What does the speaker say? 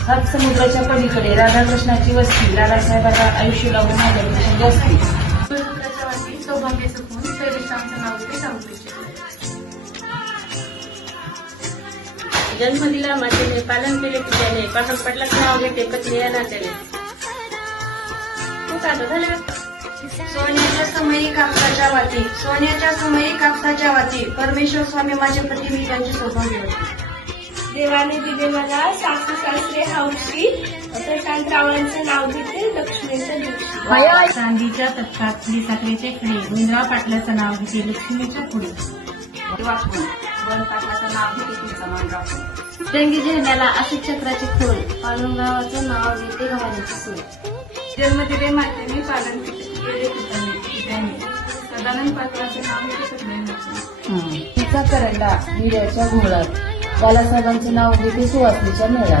सात समुद्राच्या पलीकडे राधाकृष्णाची वस्ती, लालासाहेबांना आयुष्य लावून माझ्यापेक्षा जास्ती. समुद्राच्या वाटी सौभाग्य सुकून श्रीविष्णांचं नाव घेते सावित्रीचे. जन्म दिला मातेने, पालन केले पित्याने, पाठण पटलाच नाव घेते पत्नी या नात्याने. खूप आता झालं का? सोन्याच्या समयी कापसाच्या वाती, सोन्याच्या समयी कापसाच्या वाती, परमेश्वर स्वामी माझे पती मी त्यांचे सौभाग्यवती. देवाने दिले मला सासू सासरे हौशी, प्रशांतरावांचं नाव घेते लक्ष्मीच्या दिवशी. चांदीच्या तख्तातली साखरेचे खडे, गोविंदराव पाटलाचं नाव घेते लक्ष्मीच्या पुढे. वन पाटलाचं नाव घेते तुमचा मान राखून. रंगी झेंड्याला अशोक चक्राचे फूल, पांडुरंगाचं नाव घेते गव्हाणीची सूल. जन्म दिले मातेने, पालन केले पित्याने, सदानंद पाटलाचे नाव घेते सगळ्यांचे. तिचा करंडा हिऱ्याच्या घोळात, बालासाहेबांचं नाव घेते सुवासनीच्या मेळात.